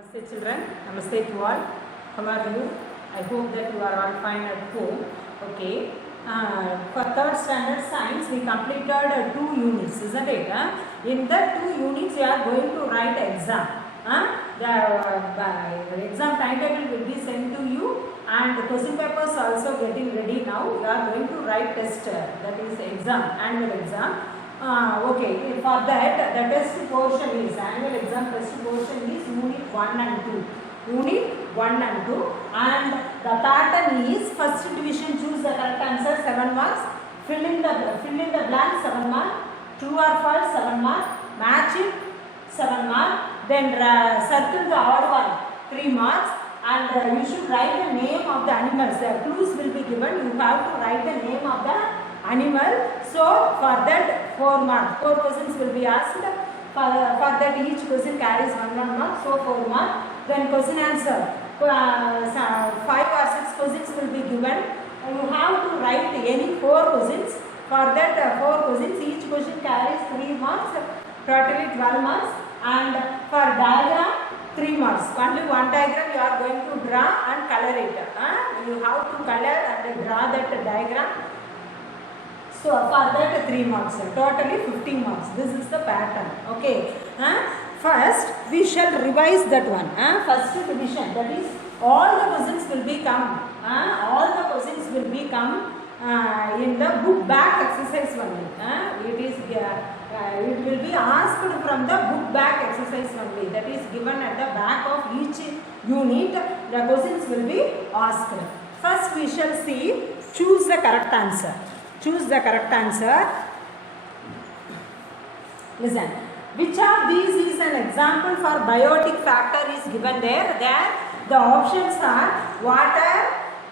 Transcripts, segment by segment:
Namaste children, Namaste to all. How are you? I hope that you are all fine at home. Okay. For third standard science, we completed 2 units, isn't it? In the 2 units, you are going to write exam. The exam timetable will be sent to you, and the question papers also getting ready now. You are going to write test, that is exam, annual exam. Okay, for that the test portion is annual exam test portion is unit 1 and 2. Unit 1 and 2, and the pattern is first division, choose the correct answer 7 marks, fill in the blank 7 mark, true or false 7 mark, match it 7 mark, then circle the odd one 3 marks, and you should write the name of the animals. The clues will be given. You have to write the name of the animal. So for that 4 marks, 4 questions will be asked. For that each question carries 1 mark, so 4 marks. Then question answer, 5 or 6 questions will be given. You have to write any 4 questions. For that 4 questions, each question carries 3 marks, totally 12 marks. And for diagram, 3 marks. Only one diagram you are going to draw and color it. You have to color and draw that diagram. So for that 3 marks, totally 15 marks. This is the pattern. Okay. First we shall revise that one. First division, that is all the questions will be come. All the questions will be come in the book back exercise only. It will be asked from the book back exercise only. That is given at the back of each unit. The questions will be asked. First we shall see, choose the correct answer. Choose the correct answer. Listen. Which of these is an example for biotic factor is given there. There the options are water,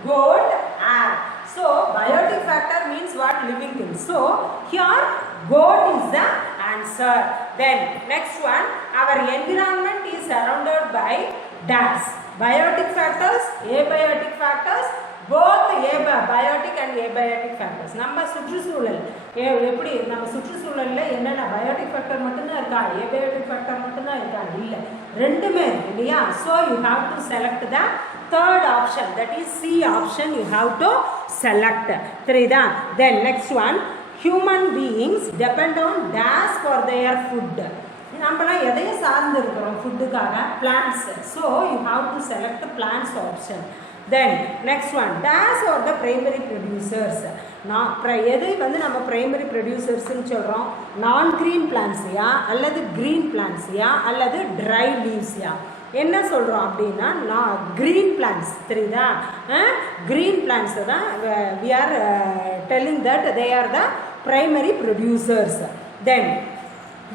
gold, air. So biotic factor means what? Living things. So here gold is the answer. Then next one, our environment is surrounded by dash. Biotic factors, abiotic factors, both biotic and abiotic factors. நம்ம சுற்றுச்சூழல் எப்படி நம்ம சுற்றுச்சூழல்ல என்னென்ன biotic factor மட்டும் தான் இருக்கா, abiotic factor மட்டும் தான் இருக்கா? இல்ல, ரெண்டுமே இருக்கு இல்லையா? So you have to select the third option, that is C option. You have to select. Saritha? Then next one, human beings depend on dash for their food. நம்மலாம் எதைய சார்ந்து இருக்கிறோம் ஃபுட்டுக்காக? plants. So you have to select the plants option. Then next one, dash or the primary producers. எதை வந்து நம்ம primary producers ன்னு சொல்றோம்? நான் green plants யா அல்லது green plants யா அல்லது dry leaves யா? என்ன சொல்றோம் அப்படினா green plants. தெரியுதா? green plants தான் we are telling that they are the primary producers. Then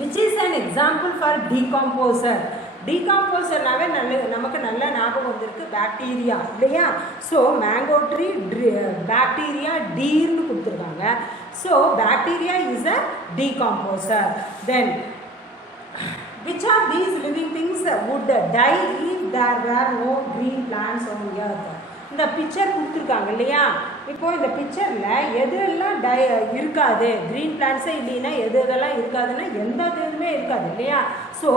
which is an example for decomposer? டீகாம்போசர்னாவே நமக்கு நல்ல ஞாபகம் வந்திருக்கு, பாக்டீரியா இல்லையா? ஸோ மேங்கோ ட்ரீ பாக்டீரியா டீர்னு கொடுத்துருக்காங்க. So bacteria is a decomposer. Then which of these living things would die if there were no green plants on earth? இந்த பிக்சர் கொடுத்துருக்காங்க இல்லையா? இப்போ இந்த பிக்சரில் எதெல்லாம் இருக்காது, க்ரீன் பிளான்ஸே இல்லைன்னா எதெல்லாம் இருக்காதுன்னா எந்த இதுவுமே இருக்காது இல்லையா? So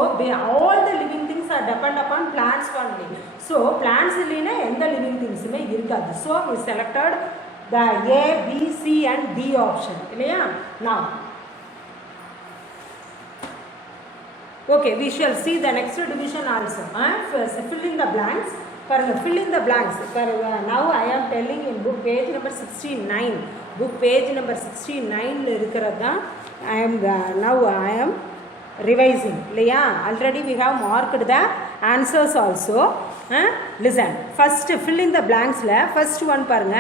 all the living things are depend upon plants only. So plants இல்லைன்னா எந்த லிவிங் திங்ஸுமே இருக்காது. So we selected the A, B, C and D option இல்லையா? Now okay, we shall see the next division also. First, fill in the blanks. Fill in the blanks. Now I am telling in book page number 69. Book page number 69 இருக்கிறதா I am revising இல்லையா? Already we have marked the answers also. Listen, first fill in the blanks la first one பாருங்க,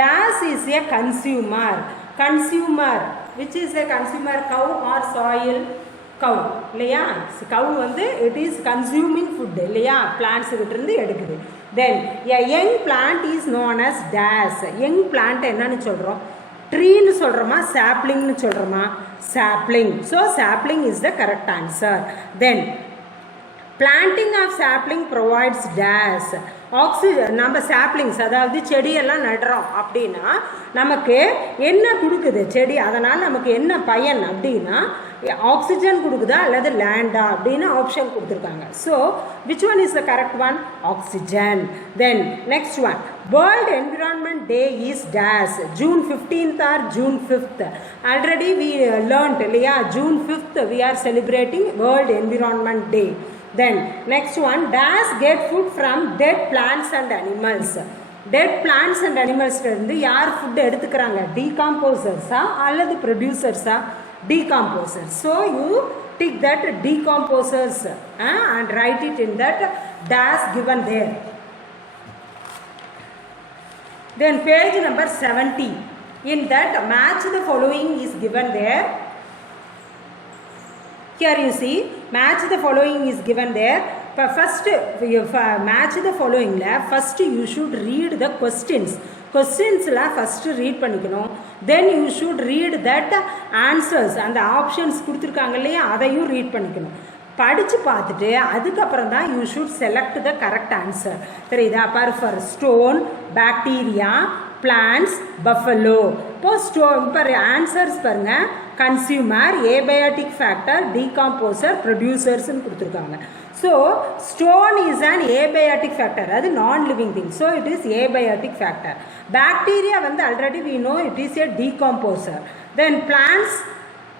dash is a consumer. Consumer, which is a consumer, cow or soil? cow இல்லையா? cow வந்து it is consuming food இல்லையா? plants கிட்ட இருந்து எடுக்குது. then a young plant is known as dash. young plant என்னன்னு சொல்றோம்? tree னு சொல்றோமா sapling னு சொல்றோமா? sapling. so sapling is the correct answer. then planting of sapling provides dash. Oxygen. நம்ம சாப்ளிங்ஸ் அதாவது செடியெல்லாம் நடுறோம் அப்படின்னா நமக்கு என்ன கொடுக்குது செடி? அதனால் நமக்கு என்ன பயன் அப்படின்னா ஆக்சிஜன் கொடுக்குதா அல்லது லேண்டா அப்படின்னு ஆப்ஷன் கொடுத்துருக்காங்க. So which one is the correct one? Oxygen. Then next one, world environment day is days, June 15th or June 5th. Already we learnt இல்லையா, June 5th we are celebrating World Environment Day. Then next one, dash get food from dead plants and animals. Dead plants and animals இருந்து யார் ஃபுட் எடுத்துக்கிறாங்க? டீகாம்போசர்ஸா அல்லது ப்ரொடியூசர்ஸா? decomposers. So you tick that decomposers and write it in that dash given there. Then page number 70, in that match the following is given there. Here you see match the following is given there. First match the following la first you should read the questions. Questions la first read பண்ணிக்கணும். Then you should read that answers and the options கொடுத்திருக்காங்க இல்லையா, அதையும் read பண்ணிக்கணும். படித்து பார்த்துட்டு அதுக்கப்புறம் தான் you should select the correct answer. தெரியுதா? For stone, bacteria, plants, buffalo. இப்போ ஆன்சர்ஸ் பாருங்க, கன்சியூமர், ஏபயாட்டிக் ஃபேக்டர், டீகாம்போசர், ப்ரொடியூசர்ஸ்ன்னு கொடுத்துருக்காங்க. So stone is an abiotic factor, அது non living thing. So it is abiotic factor. Bacteria வந்து already we know it is a decomposer. Then plants,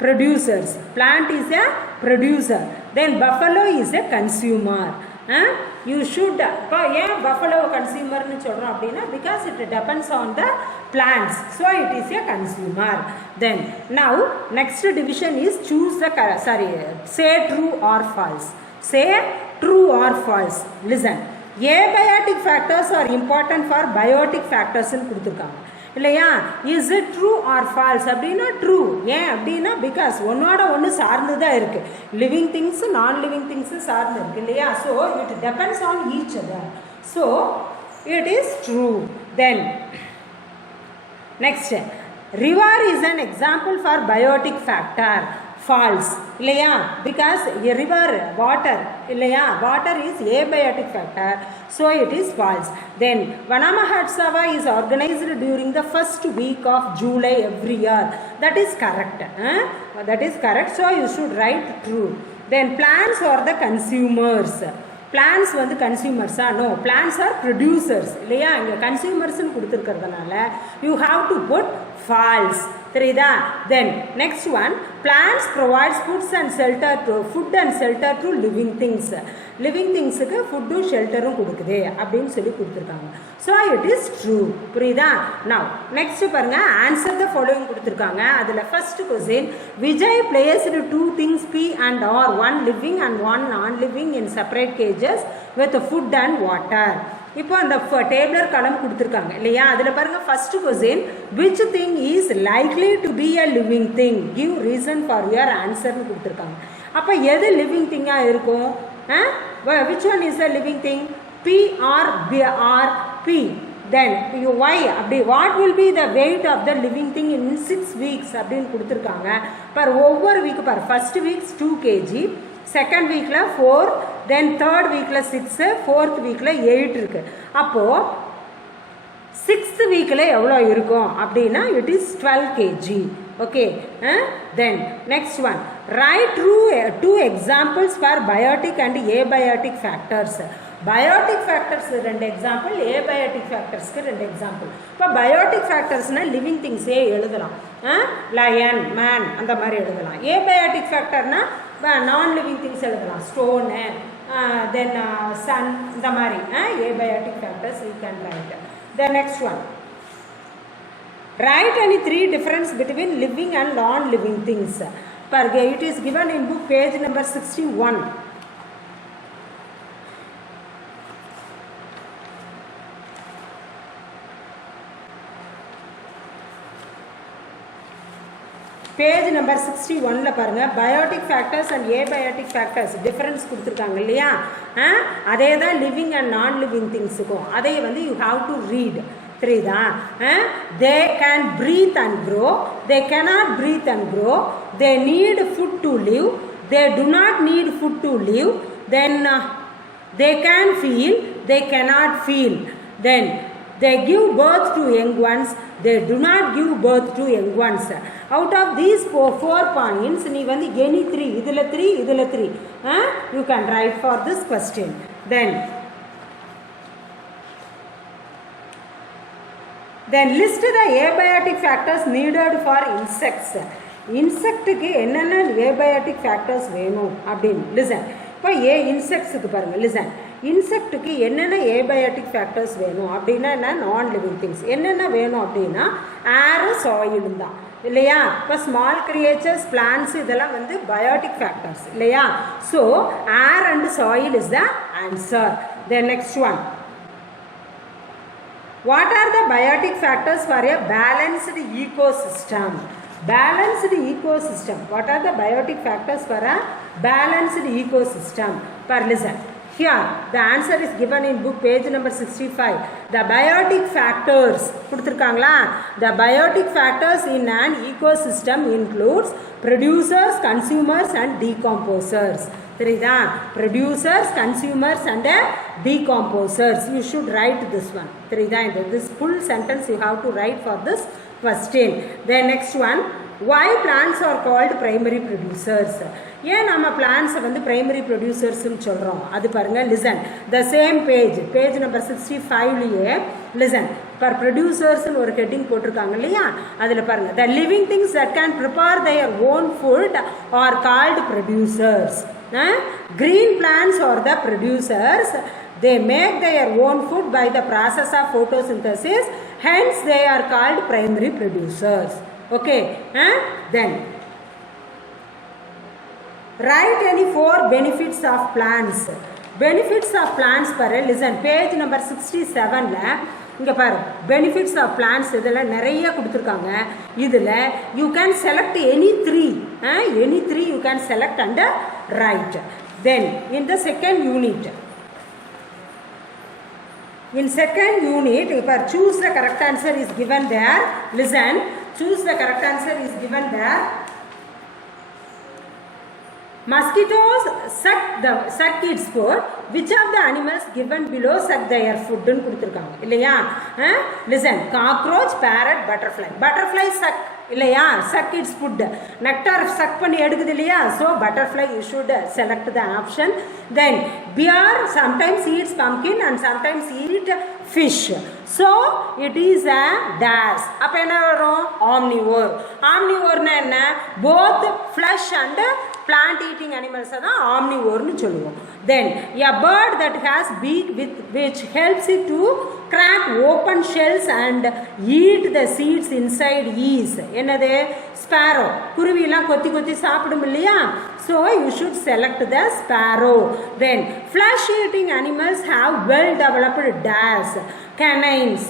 producers, plant is a producer, then buffalo is a consumer. You should buffalo consumer nu solrom appadina because it depends on the plants, so it is a consumer. Then now next division is choose the say true or false. Say true or false. Listen, abiotic factors are important for biotic factors nu kuduthirukanga இல்லையா. Is it true or false அப்படின்னா ட்ரூ. ஏன் அப்படின்னா பிகாஸ் ஒன்னோட ஒன்று சார்ந்து தான் இருக்குது. Living things நான் லிவிங் திங்ஸு சார்ந்து இருக்குது இல்லையா. So it depends on each other. So it is true. Then next, river is an example for biotic factor. false இல்லையா, because a river water இல்லையா, water is abiotic factor, so it is false. Then Vana Mahotsava is organized during the first week of July every year. That is correct. That is correct, so you should write true. Then plants are the consumers. Plants வந்து கன்சியூமர்ஸா? No, plants are producers இல்லையா. இங்கே கன்சியூமர்ஸ்ன்னு கொடுத்துருக்கிறதுனால you have to put false. தெரியுதா? Then next one, plants provides foods and shelter to food and shelter to living things. Living திங்ஸுக்கு ஃபுட்டும் ஷெல்டரும் கொடுக்குது அப்படின்னு சொல்லி கொடுத்துருக்காங்க. So it is true. புரியுதா? நவ் நெக்ஸ்ட் பாருங்க, ஆன்சர் த ஃபாலோயிங் கொடுத்துருக்காங்க. அதில் first question, Vijay placed 2 things P and R, one living and one non living in separate cages with food and water. இப்போ அந்த டேபிளர் கலம் கொடுத்துருக்காங்க இல்லையா. அதில் பாருங்கள் first question, which thing is likely to be a living thing, give reason for your ஆன்சர்னு கொடுத்துருக்காங்க. அப்போ எது லிவிங் திங்காக இருக்கும்? Which one is a living thing? P or B or P. Then you why அப்படி what will be the weight of the living thing in 6 weeks அப்படின்னு கொடுத்துருக்காங்க. Per ஒவ்வொரு வீக்கு பார், ஃபர்ஸ்ட் வீக்ஸ் 2 kg, செகண்ட் வீக்கில் 4, then third வீக்கில் 6, ஃபோர்த் வீக்கில் 8 இருக்குது. அப்போது 6th வீக்கில் எவ்வளோ இருக்கும் அப்படின்னா it is 12 kg. Okay. Then next one, write two examples for biotic and abiotic factors. Biotic factors 2 example, abiotic ஃபேக்டர்ஸ்க்கு 2 எக்ஸாம்பிள். இப்போ பயோட்டிக் ஃபேக்டர்ஸ்னால் லிவிங் திங்ஸே எழுதலாம், லயன், மேன் அந்த மாதிரி எழுதலாம். ஏபயோட்டிக் ஃபேக்டர்னால் நான் லிவிங் திங்ஸ் எழுதலாம், ஸ்டோனு, தென் சன், இந்த மாதிரி abiotic factors you can write. The next one, write any 3 difference between living and non-living things. It is given in book page number 61. Page number 61ல பாருங்கள், biotic factors and abiotic factors difference கொடுத்துருக்காங்க இல்லையா. அதே தான் living and non living திங்ஸுக்கும் அதே வந்து you have to read. தெரியுதா? They can breathe and grow, they cannot breathe and grow, they need food to live, they do not need food to live, then they can feel, they cannot feel. Then they give birth to young ones, they do not give birth to young ones. Out of these four points நீ வந்து any 3 இதுல 3 you can write for this question. Then list the abiotic factors needed for insects. இன்செக்ட்டுக்கு என்னென்ன abiotic factors வேணும் அப்படின்னு லிசன். இப்போ இன்செக்ட்ஸுக்கு பாருங்கள், லிசன். இன்செக்ட்டுக்கு என்னென்ன ஏபயாட்டிக் ஃபேக்டர்ஸ் வேணும் அப்படின்னா என்ன, நான் லிவிங் திங்ஸ் என்னென்ன வேணும் அப்படின்னா ஏரும் சாயிலும் தான் இல்லையா. இப்போ ஸ்மால் கிரியேச்சர்ஸ், பிளான்ட்ஸ் இதெல்லாம் வந்து பயோட்டிக் ஃபேக்டர்ஸ் இல்லையா. So air and soil is the answer. Then next one, what are the biotic factors for a balanced ecosystem? Balanced ecosystem. What are the biotic factors for a balanced ecosystem? Per listen. Here the answer is given in book page number 65. The biotic factors கொடுத்திருக்காங்களா. The biotic factors in an ecosystem includes producers, consumers and decomposers. தெரியுதா, producers, consumers and decomposers. You should write this one. தெரியுதா, this full sentence you have to write for this question. Then next one, why plants are called primary producers? ஏன் நம்ம பிளான்ஸை வந்து பிரைமரி ப்ரொடியூசர்ஸ்ன்னு சொல்கிறோம் அது பாருங்கள். Listen, the same page number 65லேயே லிசன் ஃபார் ப்ரொடியூசர்ஸ்னு ஒரு ஹெட்டிங் போட்டிருக்காங்க இல்லையா. அதில் பாருங்கள், the living things that can prepare their own food are called producers. Green plants are the producers. They make their own food by the process of photosynthesis. Hence they are called primary producers. Okay. Then write any 4 benefits of plants. Benefits of plants பாரு, listen, page number 67ல இங்கே பாரு, benefits of plants இதெல்லாம் நிறைய கொடுத்துருக்காங்க. இதில் you can select any three you can select and right. Then in the second unit, in second unit, if choose the correct answer is given there. Listen, choose the correct answer is given there. Mosquitoes suck its food. Which of the animals given below suck their food ன்னு கொடுத்துருக்காங்க இல்லையா. Listen, cockroach, parrot, butterfly suck இல்லையா, suck its food. nectar suck பண்ணி எடுக்குது இல்லையா. so butterfly you should select the option. Then bear sometimes eats pumpkin and sometimes eat fish. so it is a dash. அப்ப என்ன வரும், omnivore. omnivoreனா என்ன, both flesh and plant eating animals தான் omnivoreனு சொல்லுவோம். Then a bird that has beak with which helps it to crack open shells and eat the seeds inside is என்னது, sparrow. குருவிலாம் கொத்தி கொத்தி சாப்பிடும் இல்லையா. so you should select the sparrow. Then flesh eating animals have well developed dash, canines.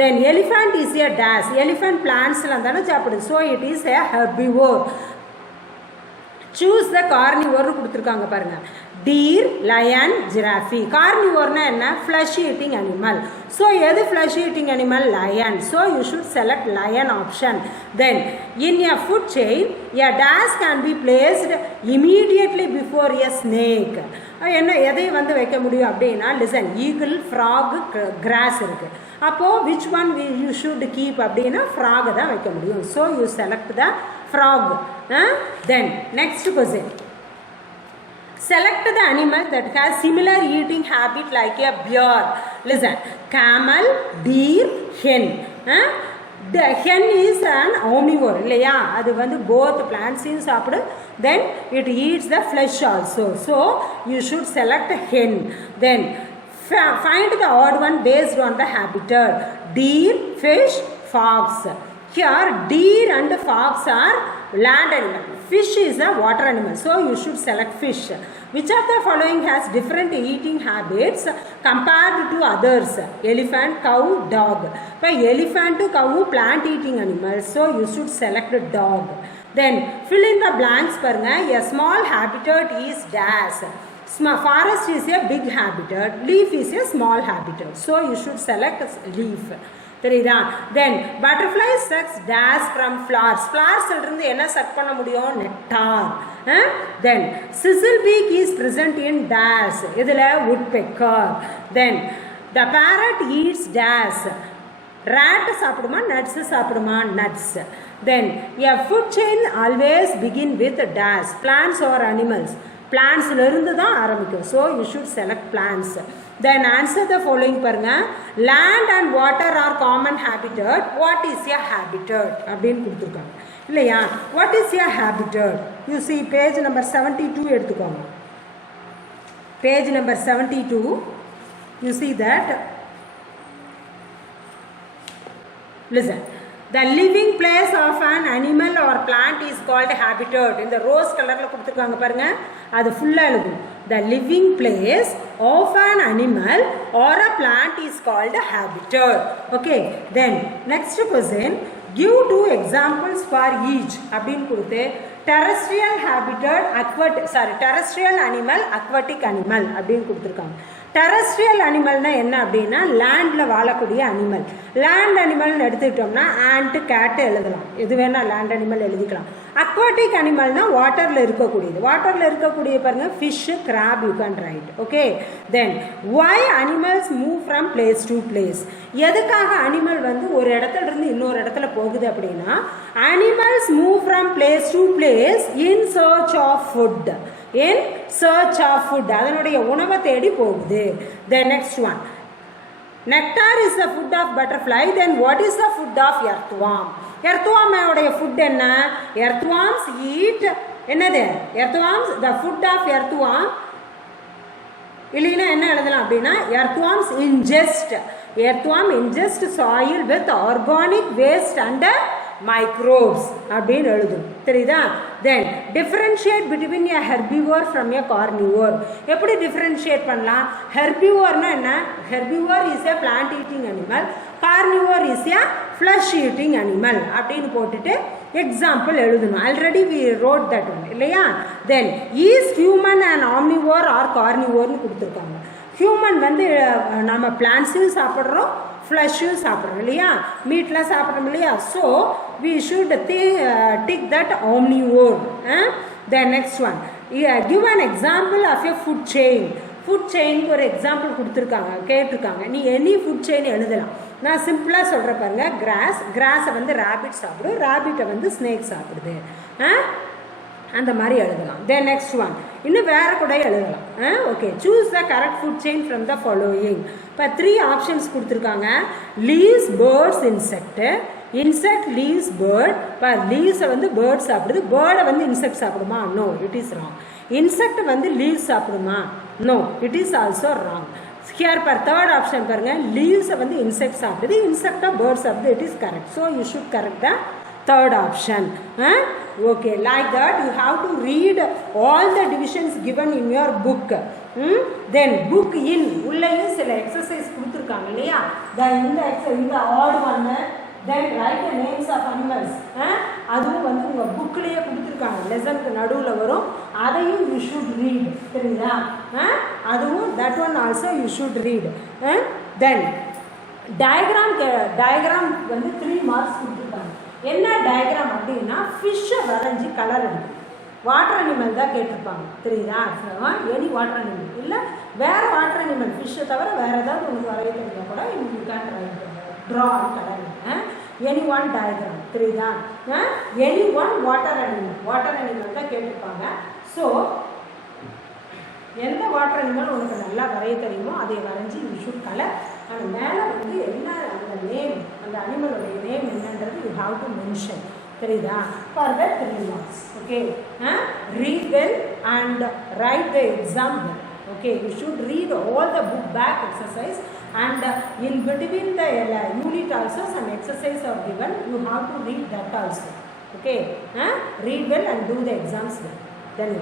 Then elephant is a dash. elephant plants லாம் தான சாப்பிடுது. so it is a herbivore. choose the carnivore கொடுத்துருக்காங்க பாருங்க. deer, lion, giraffe. carnivorனா என்ன, flesh eating animal. so எது flesh eating animal, lion. so you should select lion option. Then in a food chain a dash can be placed immediately before a snake. என்ன எதை வந்து வைக்க முடியும் அப்படின்னா, listen, eagle, frog, grass இருக்கு. அப்போ which one you should keep அப்படின்னா frog தான் வைக்க முடியும். so you select the frog. Then next question, select the animal that has similar eating habit like a bear. Listen, camel, deer, hen. The hen is an omnivore இல்லையா, அது வந்து both plants-ஐயும் சாப்பிடு, then it eats the flesh also. so you should select hen. Then find the odd one based on the habitat. deer, fish, fox. Here deer and fox are land animal, fish is a water animal. so you should select fish. Which of the following has different eating habits compared to others? elephant, cow, dog. By elephant to cow plant eating animals, so you should select dog. Then fill in the blanks. பாருங்க, a small habitat is dash. forest is a big habitat, leaf is a small habitat. so you should select leaf. தெரியுதா. then butterfly sucks dash from flowers. flowers இருந்து என்ன சக் பண்ண முடியும், nectar. then sizzle beak is present in dash, இதில் woodpecker. then the parrot eats dash. Rat சாப்பிடுமா nuts சாப்பிடுமா nuts. Then a food chain always begin with dash. Plants or animals. Plants இருந்து தான் ஆரம்பிக்கும். So you should select plants. Then answer the following பாருங்க. Land and water are common habitat. What is a habitat அப்படின்னு கொடுத்துருக்காங்க இல்லையா? What is a habitat? You see page number 72 எடுத்துக்கோங்க. Page number 72. You see that. Listen. The living place of an animal or plant is called habitat. இந்த ரோஸ் கலர்ல கொடுத்துருக்காங்க பாருங்க, அது ஃபுல்லா எழுதும். The living place of an animal or a plant is called habitat. Okay. Then next question, give 2 examples for each அப்படின்னு கொடுத்து terrestrial habitat, terrestrial animal, aquatic animal அப்படின்னு கொடுத்துருக்காங்க. டெரஸ்ட்ரியல் அனிமல்னா என்ன அப்படின்னா லேண்டில் வாழக்கூடிய அனிமல். லேண்ட் அனிமல்னு எடுத்துக்கிட்டோம்னா ஆண்ட், கேட்டு எழுதலாம், எது வேணால் லேண்ட் அனிமல் எழுதிக்கலாம். அக்வாட்டிக் அனிமல்னா வாட்டரில் இருக்கக்கூடியது. வாட்டரில் இருக்கக்கூடிய பாருங்க fish, crab, you can write. Okay. Then why animals move from place to place. எதுக்காக அனிமல் வந்து ஒரு இடத்துல இருந்து இன்னொரு இடத்துல போகுது அப்படின்னா animals move from place to place in search of food. In search of food. அதனுடைய உணவை தேடி போகுது. The next one. Nectar is the food of butterfly. Then what is the food of earthworm? Earthworm உடைய food என்ன? Earthworms eat என்னது? Earthworms, the food of earthworm இல்லைன்னா என்ன எழுதலாம் அப்படின்னா earthworms ingest. Earthworm ingest soil with organic waste and microbes அப்படின்னு எழுதும். தெரியுதா? Then differentiate between a herbivore from a carnivore. எப்படி differentiate பண்ணலாம்? Herbivoreனா என்ன? Herbivore is a plant eating animal. Carnivore is a flesh eating animal அப்படின்னு போட்டுட்டு எக்ஸாம்பிள் எழுதணும். Already we wrote that one இல்லையா? Then is human an omnivore or carnivoreன்னு கொடுத்துருக்காங்க. ஹியூமன் வந்து நம்ம பிளான்ட்ஸையும் சாப்பிட்றோம், ஃப்ளஷ்ஷும் சாப்பிட்றோம் இல்லையா? மீட்லாம் சாப்பிட்றோம் இல்லையா? So we should tick that omnivore. The next one, give an example of a food chain. Food செயினுக்கு ஒரு எக்ஸாம்பிள் கொடுத்துருக்காங்க, கேட்டிருக்காங்க. நீ எனி ஃபுட் செயின் எழுதலாம். நான் சிம்பிளாக சொல்கிற பாருங்க. கிராஸை வந்து ரேபிட் சாப்பிடும், ரேபிட்டை வந்து ஸ்னேக் சாப்பிடுது, அந்த மாதிரி எழுதலாம். தென் நெக்ஸ்ட் ஒன், இன்னும் வேறு கூட எழுதலாம். Okay. Choose the correct food chain from the following. இப்போ 3 ஆப்ஷன்ஸ் கொடுத்துருக்காங்க. Leaves, birds, insect. Insect, leaves, bird. இப்போ லீவ்ஸை வந்து பேர்ட் சாப்பிடுது, பேர்டை வந்து இன்செக்ட் சாப்பிடுமா? No, it is wrong. Insect வந்து லீவ்ஸ் சாப்பிடுமா? No, it is also wrong. Here per third option பாருங்க. லீவ்ஸை வந்து இன்செக்ட் சாப்பிடுது, இன்செக்டாக பேர்ட் சாப்பிடுது, it is correct. So you should correct the third option. Okay, like that you have to read all the divisions given in your book. Then book in உள்ளேயும் சில exercise கொடுத்துருக்காங்க இல்லையா? இந்த odd one, then write the names of animals. அதுவும் வந்து உங்கள் புக்லேயே கொடுத்துருக்காங்க, லெசனுக்கு நடுவில் வரும், அதையும் you should read. சரிங்களா? அதுவும் that one also you should read. Then diagram வந்து 3 மார்க்ஸ் கொடுத்துருக்காங்க. என்ன டயக்ராம் அப்படின்னா ஃபிஷ்ஷை வரைஞ்சி கலர் அடிக்கும். வாட்டர் அனிமல் தான் கேட்டிருப்பாங்க. தெரியுதா? எனி வாட்டர் அனிமல் இல்லை வேறு வாட்டர் அனிமல், ஃபிஷ்ஷை தவிர வேறு ஏதாவது உங்களுக்கு வரைய தெரிஞ்சா கூட you can draw colour. Any one diagram. தெரியுதா? எனி ஒன் வாட்டர் அனிமல் தான் கேட்டிருப்பாங்க. ஸோ எந்த வாட்டர் அனிமல் உனக்கு நல்லா வரைய தெரியுமோ அதை வரைஞ்சி யூ ஷுட் கலர். அந்த மேலே வந்து என்ன அந்த நேம், அந்த அனிமலுடைய நேம் என்னன்றது யூ ஹாவ் டு மென்ஷன். தெரியுதா? For the 3 marks. Okay. Read well and write the exam well. Okay, you should read all the book back exercise, and in between the unit also some exercise are given. You have to read that also. Okay, read well and do the exams well. Then